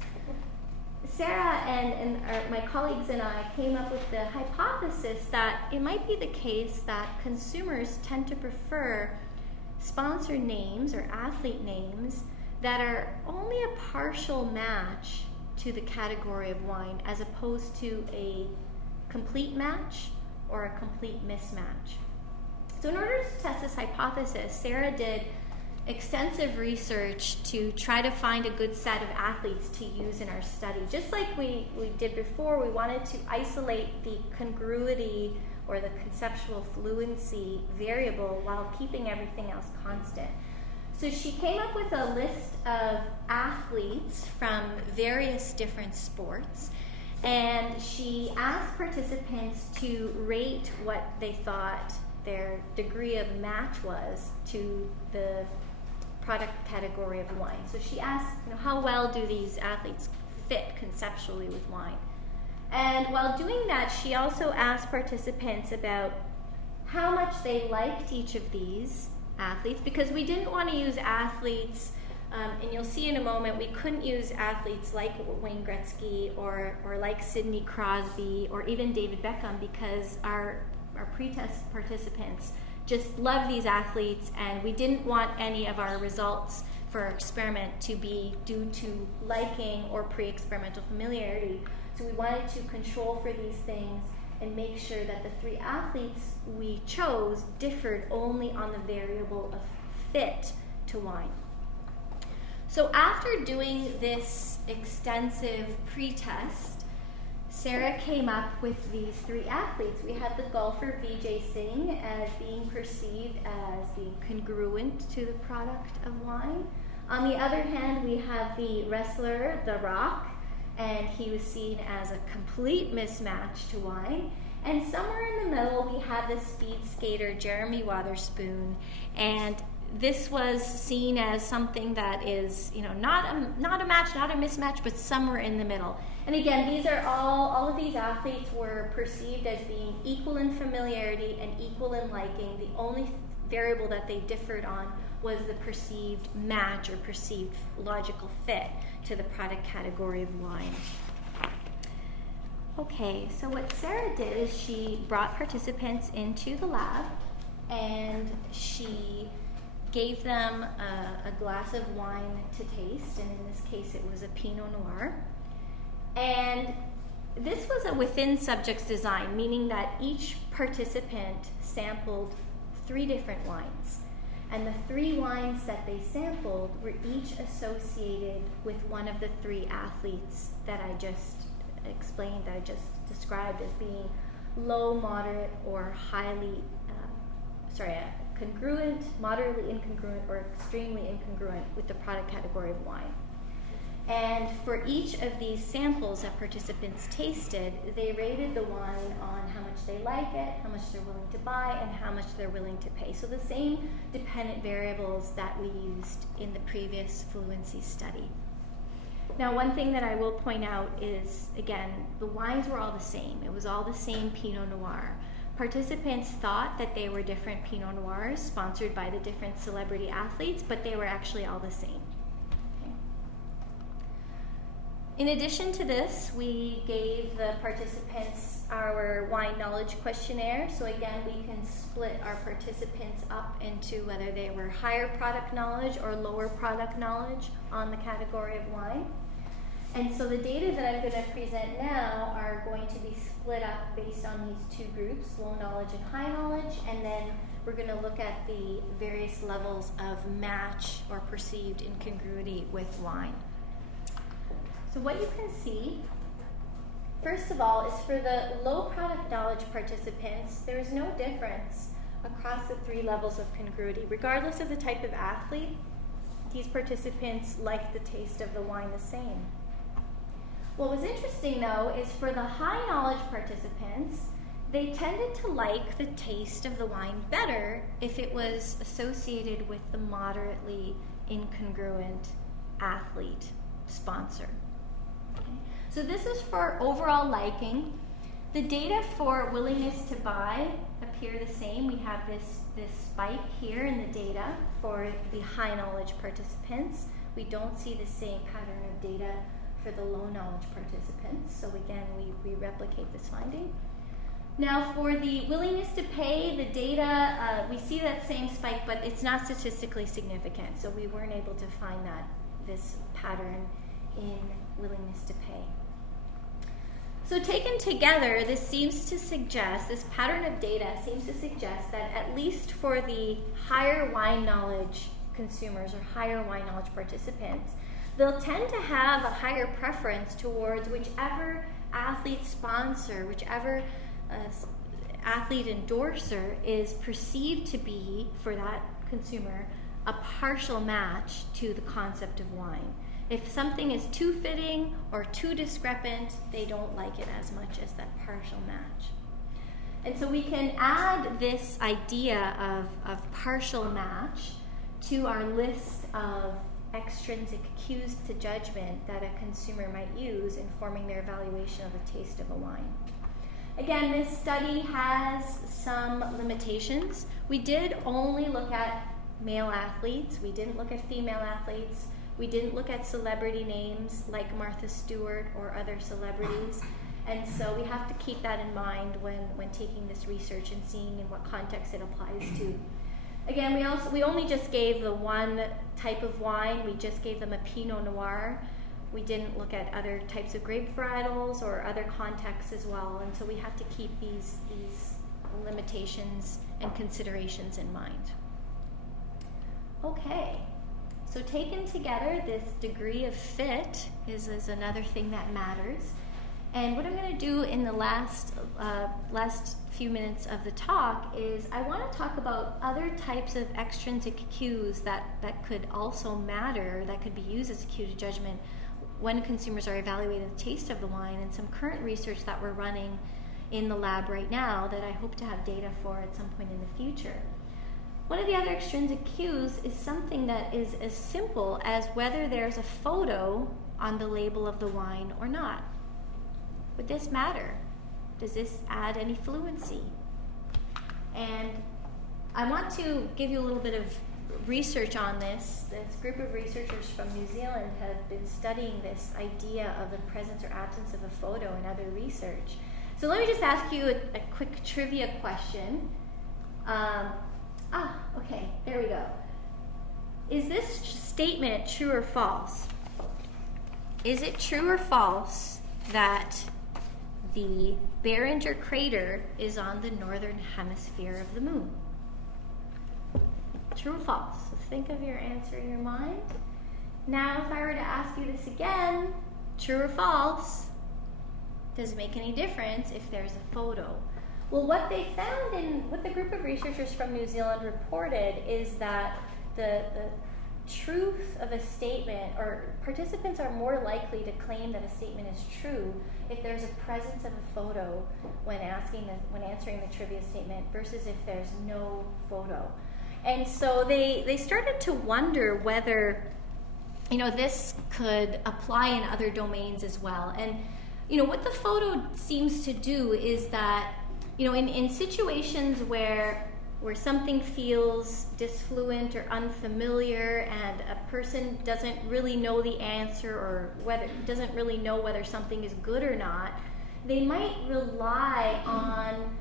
Sarah and my colleagues and I came up with the hypothesis that it might be the case that consumers tend to prefer sponsor names or athlete names that are only a partial match to the category of wine, as opposed to a complete match or a complete mismatch. So in order to test this hypothesis, Sarah did extensive research to try to find a good set of athletes to use in our study. Just like we did before, we wanted to isolate the congruity or the conceptual fluency variable while keeping everything else constant. So she came up with a list of athletes from various different sports, and she asked participants to rate what they thought their degree of match was to the product category of wine. So she asked, how well do these athletes fit conceptually with wine? And while doing that, she also asked participants about how much they liked each of these athletes, because we didn't want to use athletes, and you'll see in a moment, we couldn't use athletes like Wayne Gretzky or like Sidney Crosby or even David Beckham, because our pretest participants just love these athletes, and we didn't want any of our results for our experiment to be due to liking or pre-experimental familiarity. So we wanted to control for these things and make sure that the 3 athletes we chose differed only on the variable of fit to wine. So after doing this extensive pretest, Sarah came up with these 3 athletes. We had the golfer Vijay Singh as being perceived as being congruent to the product of wine. On the other hand, we have the wrestler The Rock, and he was seen as a complete mismatch to wine. And somewhere in the middle, we had the speed skater Jeremy Waterspoon, and this was seen as something that is, not a match, not a mismatch, but somewhere in the middle. And again, these are all of these athletes were perceived as being equal in familiarity and equal in liking. The only variable that they differed on was the perceived match or perceived logical fit to the product category of wine. Okay, so what Sarah did is she brought participants into the lab and she gave them a glass of wine to taste, and in this case it was a Pinot Noir. And this was a within subjects design, meaning that each participant sampled 3 different wines. And the 3 wines that they sampled were each associated with one of the 3 athletes that I just explained, that I just described as being low, moderate, or highly, congruent, moderately incongruent, or extremely incongruent with the product category of wine. And for each of these samples that participants tasted, they rated the wine on how much they like it, how much they're willing to buy, and how much they're willing to pay. So the same dependent variables that we used in the previous fluency study. Now, one thing that I will point out is, again, the wines were all the same. It was all the same Pinot Noir. Participants thought that they were different Pinot Noirs sponsored by the different celebrity athletes, but they were actually all the same. Okay. In addition to this, we gave the participants our wine knowledge questionnaire. So again, we can split our participants up into whether they were higher product knowledge or lower product knowledge on the category of wine. And so the data that I'm going to present now are going to be split up based on these 2 groups, low knowledge and high knowledge, and then we're going to look at the various levels of match or perceived incongruity with wine. So what you can see, first of all, is for the low product knowledge participants, there is no difference across the 3 levels of congruity. Regardless of the type of athlete, these participants liked the taste of the wine the same. What was interesting, though, is for the high knowledge participants, they tended to like the taste of the wine better if it was associated with the moderately incongruent athlete sponsor. Okay. So this is for overall liking. The data for willingness to buy appear the same. We have this spike here in the data for the high knowledge participants. We don't see the same pattern of data for the low knowledge participants. So again, we replicate this finding. Now for the willingness to pay, the data, we see that same spike, but it's not statistically significant. So we weren't able to find this pattern in willingness to pay. So taken together, this seems to suggest, this pattern of data seems to suggest that at least for the higher wine knowledge consumers or higher wine knowledge participants, they'll tend to have a higher preference towards whichever athlete sponsor, whichever athlete endorser is perceived to be, for that consumer, a partial match to the concept of wine. If something is too fitting or too discrepant, they don't like it as much as that partial match. And so we can add this idea of partial match to our list of extrinsic cues to judgment that a consumer might use in forming their evaluation of the taste of a wine. Again, this study has some limitations. We did only look at male athletes. We didn't look at female athletes. We didn't look at celebrity names like Martha Stewart or other celebrities. And so we have to keep that in mind when taking this research and seeing in what context it applies to. Again, we only just gave the one type of wine. We just gave them a Pinot Noir. We didn't look at other types of grape varietals or other contexts as well. And so we have to keep these limitations and considerations in mind. Okay, so taken together, this degree of fit is another thing that matters. And what I'm going to do in the last few minutes of the talk is I want to talk about other types of extrinsic cues that could also matter, that could be used as a cue to judgment when consumers are evaluating the taste of the wine, and some current research that we're running in the lab right now that I hope to have data for at some point in the future. One of the other extrinsic cues is something that is as simple as whether there's a photo on the label of the wine or not. Would this matter? Does this add any fluency? And I want to give you a little bit of research on this. This group of researchers from New Zealand have been studying this idea of the presence or absence of a photo in other research. So let me just ask you a quick trivia question. Okay, there we go. Is this statement true or false? Is it true or false that the Barringer crater is on the northern hemisphere of the moon? True or false? So think of your answer in your mind. Now, if I were to ask you this again, true or false, does it make any difference if there's a photo? Well, what they found what the group of researchers from New Zealand reported is that the truth of a statement, or participants are more likely to claim that a statement is true if there's a presence of a photo when answering the trivia statement versus if there's no photo. And so they started to wonder whether, this could apply in other domains as well. And, what the photo seems to do is that, in situations where something feels disfluent or unfamiliar and a person doesn't really know the answer or doesn't really know whether something is good or not, they might rely on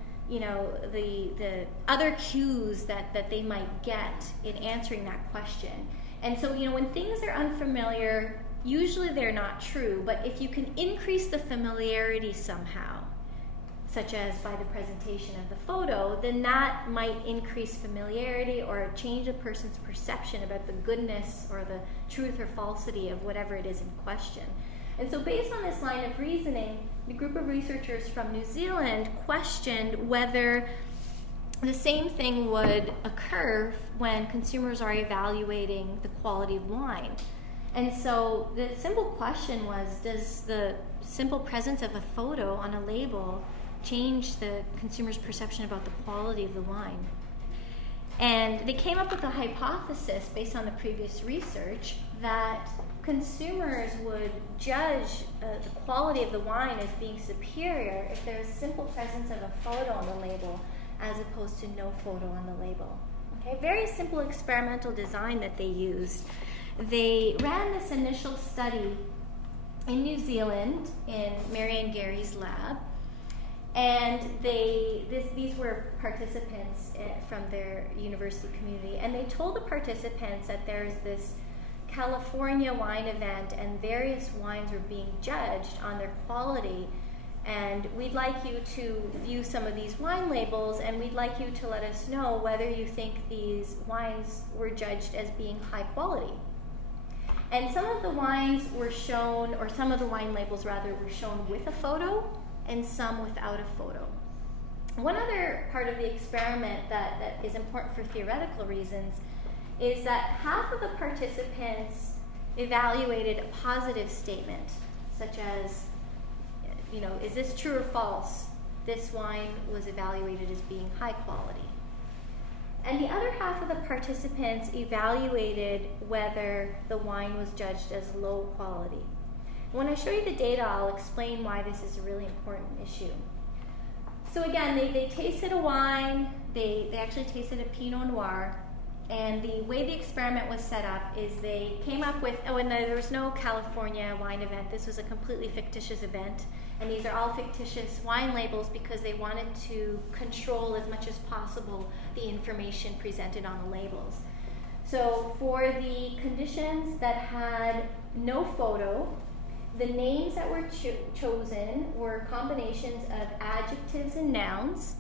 the other cues that they might get in answering that question. And so, when things are unfamiliar, usually they're not true, but if you can increase the familiarity somehow, such as by the presentation of the photo, then that might increase familiarity or change a person's perception about the goodness or the truth or falsity of whatever it is in question. And so based on this line of reasoning, the group of researchers from New Zealand questioned whether the same thing would occur when consumers are evaluating the quality of wine. And so the simple question was, does the simple presence of a photo on a label change the consumer's perception about the quality of the wine? And they came up with a hypothesis based on the previous research that consumers would judge the quality of the wine as being superior if there's simple presence of a photo on the label as opposed to no photo on the label. Okay, very simple experimental design that they used. They ran this initial study in New Zealand in Marianne Gary's lab, and these were participants from their university community, and they told the participants that there's this California wine event and various wines were being judged on their quality, and we'd like you to view some of these wine labels, and we'd like you to let us know whether you think these wines were judged as being high quality. And some of the wines were shown, or some of the wine labels rather, were shown with a photo and some without a photo. One other part of the experiment that is important for theoretical reasons is that half of the participants evaluated a positive statement, such as, is this true or false? This wine was evaluated as being high quality. And the other half of the participants evaluated whether the wine was judged as low quality. When I show you the data, I'll explain why this is a really important issue. So again, they tasted a wine, they actually tasted a Pinot Noir, and the way the experiment was set up is they came up with, and there was no California wine event, this was a completely fictitious event, and these are all fictitious wine labels because they wanted to control as much as possible the information presented on the labels. So for the conditions that had no photo, the names that were chosen were combinations of adjectives and nouns.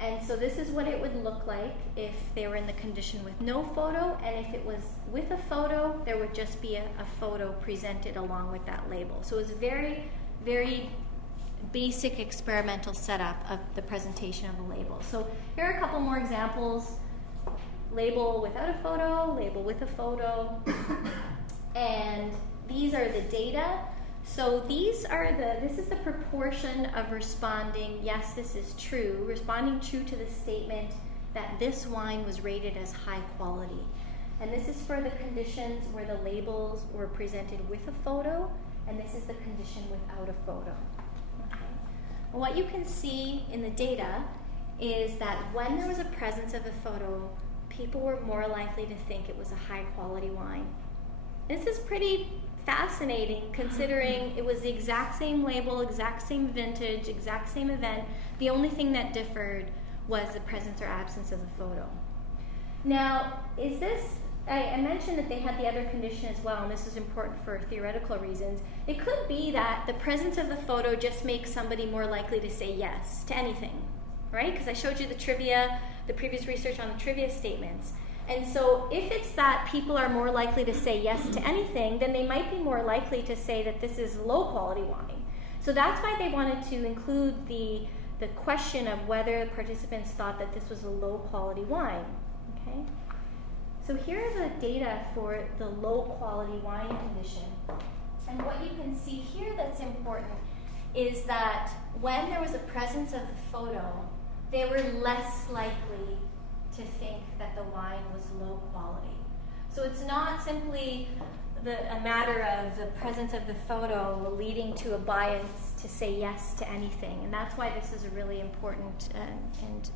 And so this is what it would look like if they were in the condition with no photo, and if it was with a photo, there would just be a photo presented along with that label. So it was a very, very basic experimental setup of the presentation of the label. So here are a couple more examples. Label without a photo, label with a photo, and these are the data. So this is the proportion of responding, yes, this is true, responding true to the statement that this wine was rated as high quality. And this is for the conditions where the labels were presented with a photo, and this is the condition without a photo. Okay? And what you can see in the data is that when there was a presence of a photo, people were more likely to think it was a high quality wine. This is pretty fascinating considering it was the exact same label, exact same vintage, exact same event. The only thing that differed was the presence or absence of the photo. Now, I mentioned that they had the other condition as well, and this is important for theoretical reasons. It could be that the presence of the photo just makes somebody more likely to say yes to anything, right? Because I showed you the previous research on the trivia statements. And so if it's that people are more likely to say yes to anything, then they might be more likely to say that this is low quality wine. So that's why they wanted to include the question of whether participants thought that this was a low quality wine. Okay? So here are the data for the low quality wine condition. And what you can see here that's important is that when there was a presence of the photo, they were less likely to think that the wine was low quality. So it's not simply a matter of the presence of the photo leading to a bias to say yes to anything. And that's why this is a really important and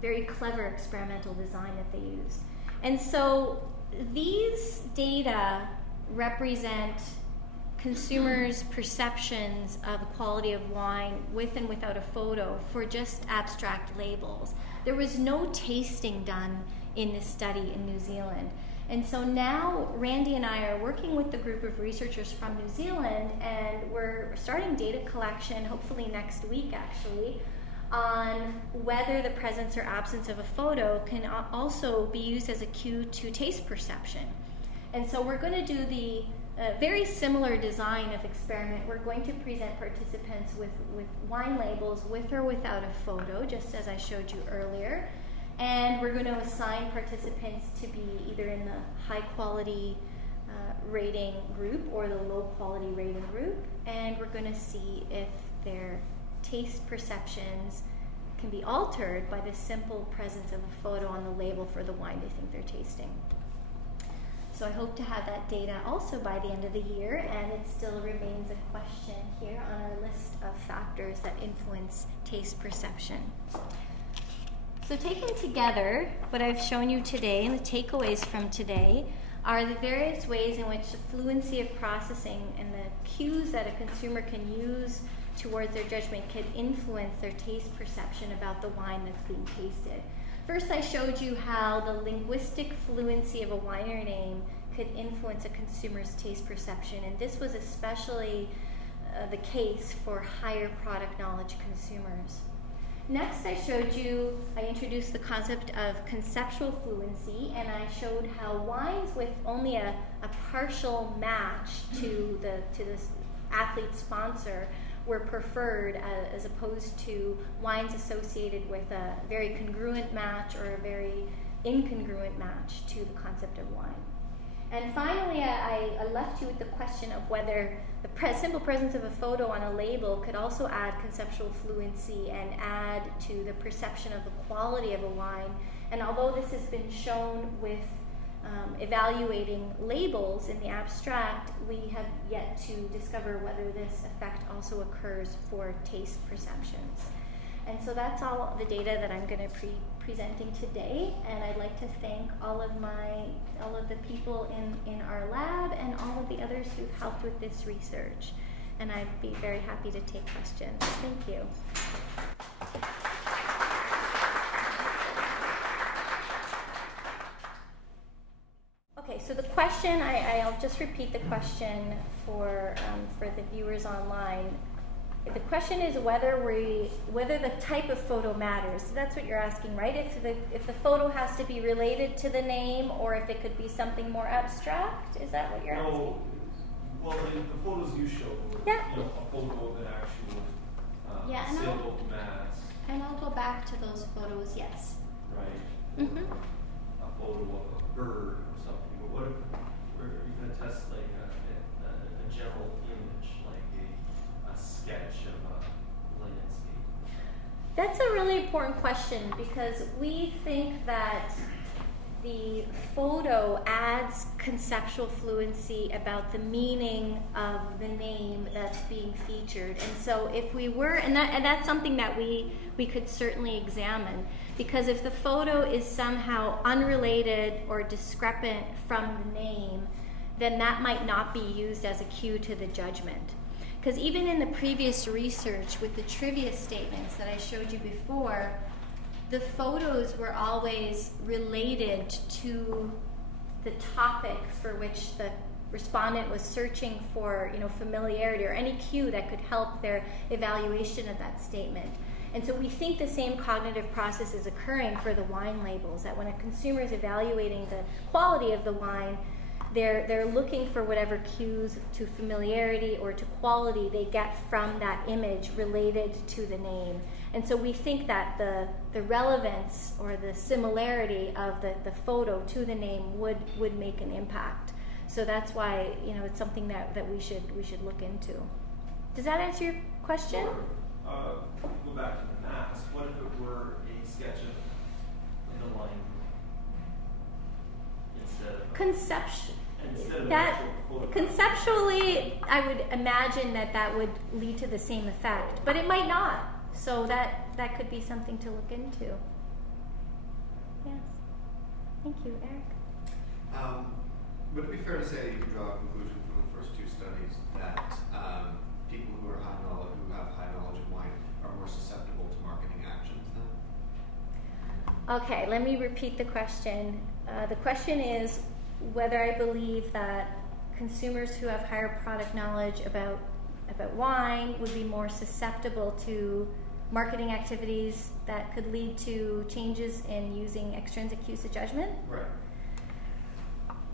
very clever experimental design that they used. And so these data represent consumers' perceptions of the quality of wine with and without a photo for just abstract labels. There was no tasting done in this study in New Zealand. And so now Randy and I are working with the group of researchers from New Zealand, and we're starting data collection, hopefully next week actually, on whether the presence or absence of a photo can also be used as a cue to taste perception. And so we're going to do the very similar design of experiment. We're going to present participants with wine labels with or without a photo, just as I showed you earlier. And we're going to assign participants to be either in the high quality rating group or the low quality rating group. And we're going to see if their taste perceptions can be altered by the simple presence of a photo on the label for the wine they think they're tasting. So I hope to have that data also by the end of the year, and it still remains a question here on our list of factors that influence taste perception. So taken together, what I've shown you today and the takeaways from today are the various ways in which the fluency of processing and the cues that a consumer can use towards their judgment can influence their taste perception about the wine that's being tasted. First, I showed you how the linguistic fluency of a winery name could influence a consumer's taste perception, and this was especially the case for higher product knowledge consumers. Next, I introduced the concept of conceptual fluency, and I showed how wines with only a partial match to this athlete sponsor were preferred as opposed to wines associated with a very congruent match or a very incongruent match to the concept of wine. And finally, I left you with the question of whether the simple presence of a photo on a label could also add conceptual fluency and add to the perception of the quality of a wine. And although this has been shown with evaluating labels in the abstract, we have yet to discover whether this effect also occurs for taste perceptions. And so that's all the data that I'm going to presenting today, and I'd like to thank all of the people in our lab and all of the others who've helped with this research. And I'd be very happy to take questions. Thank you. Okay, so the question, I'll just repeat the question for the viewers online. The question is whether the type of photo matters. So that's what you're asking, right? If the photo has to be related to the name, or if it could be something more abstract. Is that what you're asking? No. Well, the photos you showed were a photo of an actual symbol mass. And I'll go back to those photos. Yes. Right. Mm-hmm. A photo of a bird or something. But what if are you going to test like an general image, like a sketch of a landscape? That's a really important question because we think that the photo adds conceptual fluency about the meaning of the name that's being featured. And so if we were, and that's something that we could certainly examine, because if the photo is somehow unrelated or discrepant from the name, then that might not be used as a cue to the judgment. Because even in the previous research with the trivia statements that I showed you before, the photos were always related to the topic for which the respondent was searching for, familiarity or any cue that could help their evaluation of that statement. And so we think the same cognitive process is occurring for the wine labels, that when a consumer is evaluating the quality of the wine, they're looking for whatever cues to familiarity or to quality they get from that image related to the name. And so we think that the relevance or the similarity of the photo to the name would make an impact. So that's why it's something that we should look into. Does that answer your question? Go back to the mask. What if it were a sketch of the line instead of conceptually, I would imagine that would lead to the same effect, but it might not. So that could be something to look into. Yes. Thank you, Eric. Would it be fair to say that you could draw a conclusion from the first two studies that people who have high knowledge of wine are more susceptible to marketing actions then? Okay, let me repeat the question. The question is whether I believe that consumers who have higher product knowledge about wine would be more susceptible to marketing activities that could lead to changes in using extrinsic cues of judgment. Right.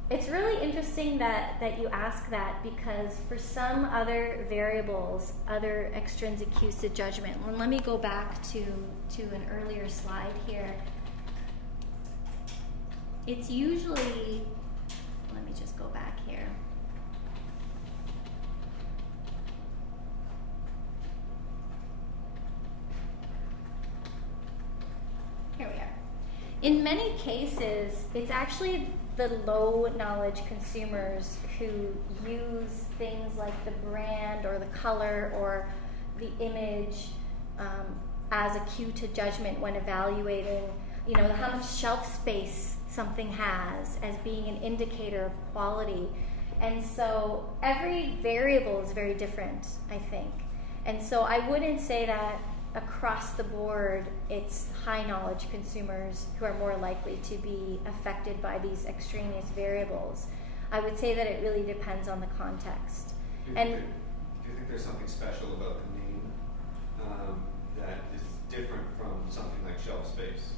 It's really interesting that you ask that, because for some other variables, other extrinsic cues to judgment, well, let me go back to an earlier slide here. It's usually, let me just go back here. Here we are. In many cases, it's actually the low knowledge consumers who use things like the brand or the color or the image as a cue to judgment when evaluating, how much shelf space something has as being an indicator of quality. And so every variable is very different, I think. And so I wouldn't say that across the board it's high knowledge consumers who are more likely to be affected by these extraneous variables. I would say that it really depends on the context. Do you think there's something special about the name that is different from something like shelf space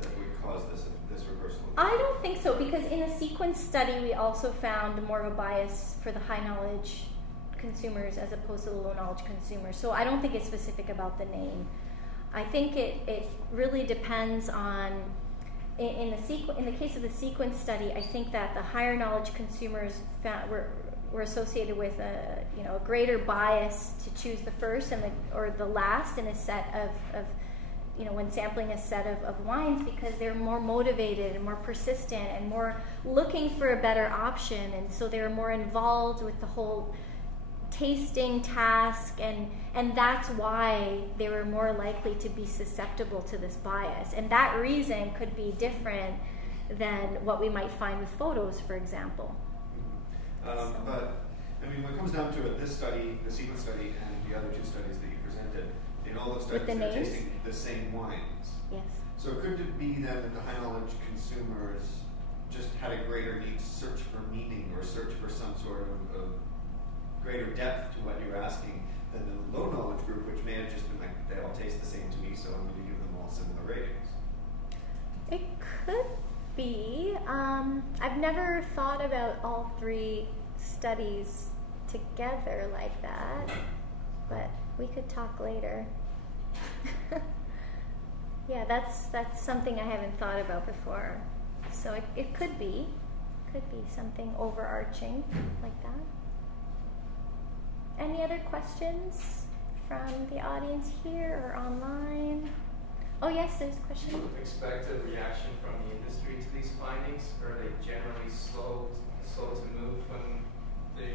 that would cause this reversal? I don't think so, because in a sequence study we also found more of a bias for the high knowledge consumers as opposed to the low knowledge consumers. So I don't think it's specific about the name. I think it really depends on, in the case of the sequence study, I think that the higher knowledge consumers were associated with a greater bias to choose the first or the last in a set of when sampling a set of wines, because they're more motivated and more persistent and more looking for a better option, and so they're more involved with the whole tasting task, and that's why they were more likely to be susceptible to this bias. And that reason could be different than what we might find with photos, for example. But I mean, when it comes down to it, this study, the sequence study, and the other two studies that you presented, in all those studies they're tasting the same wines. Yes. So could it be then that the high knowledge consumers just had a greater need to search for meaning or search for some sort of greater depth to what you're asking than the low knowledge group, which may have just been like, they all taste the same to me, so I'm going to give them all similar ratings? It could be. I've never thought about all three studies together like that, but we could talk later. Yeah, that's something I haven't thought about before. So it could be something overarching like that. Any other questions from the audience here or online? Oh yes, there's a question. Do you expect a reaction from the industry to these findings, or are they generally slow to move when they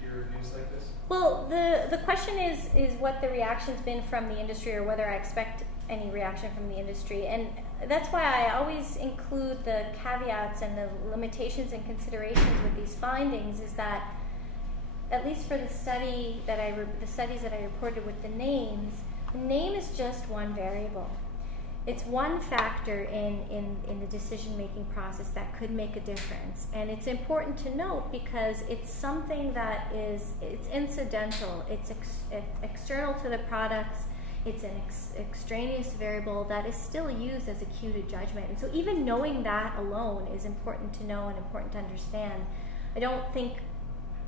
hear news like this? Well, the question is what the reaction's been from the industry, or whether I expect any reaction from the industry. And that's why I always include the caveats and the limitations and considerations with these findings, is that at least for the studies that I reported with the names, the name is just one variable. It's one factor in the decision-making process that could make a difference. And it's important to note because it's something that it's incidental, it's external to the products, it's an extraneous variable that is still used as a cue to judgment. And so even knowing that alone is important to know and important to understand. I don't think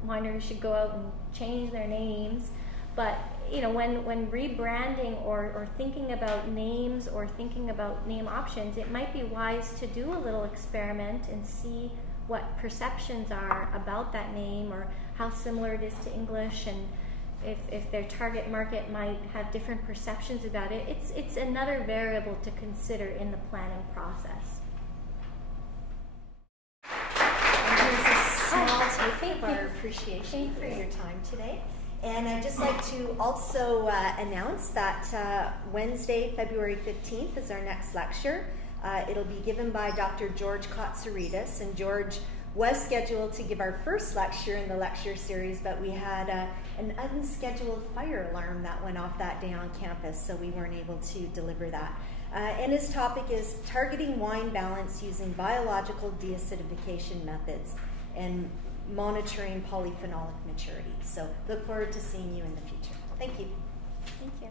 wineries should go out and change their names, but when rebranding or thinking about names or thinking about name options, it might be wise to do a little experiment and see what perceptions are about that name, or how similar it is to English, and if their target market might have different perceptions about it. It's another variable to consider in the planning process. Small token of our appreciation for your time today. And I'd just like to also announce that Wednesday, February 15th is our next lecture. It'll be given by Dr. George Kotsaridis, and George was scheduled to give our first lecture in the lecture series, but we had an unscheduled fire alarm that went off that day on campus, so we weren't able to deliver that. And his topic is targeting wine balance using biological deacidification methods and monitoring polyphenolic maturity. So look forward to seeing you in the future. Thank you. Thank you.